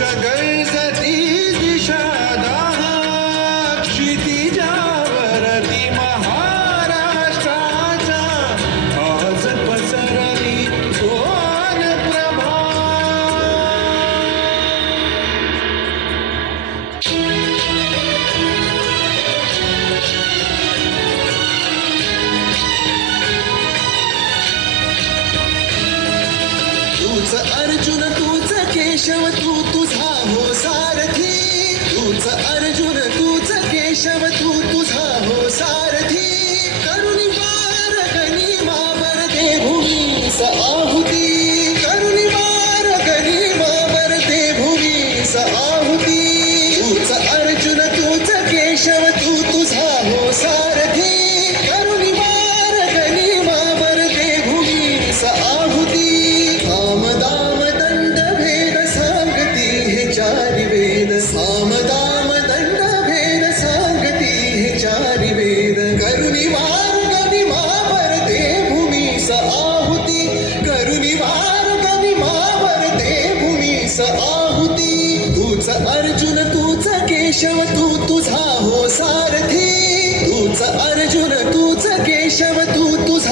गर्जती दिशा दाहा क्षितिजावरती महाराष्ट्राच्या आज पसरली सोन प्रभा. तूच अर्जुन तूच केशव तू तुझा हो सारथी. तूच अर्जुन तूच केशव तू तुझा हो सारथी. करुणी वार गनिमावर दे भूमीस आहुती. करुणी वार गनिमावर दे भूमीस आहुती. तूच अर्जुन तूच केशव तू तुझा हो सारथी. करुणी वार गनिमावर दे भूमीस आहुती. साम दाम दंड भेद सांगती हे चारी वेद. साम दाम दंड भेद सांगती हे चारी वेद. करुणी वार गनिमावर दे भूमीस आहुती. करुणी वार गनिमावर दे भूमीस आहुती. तूच अर्जुन तूच केशव तू तुझा हो सारथी. तूच अर्जुन तूच केशव तू तुझा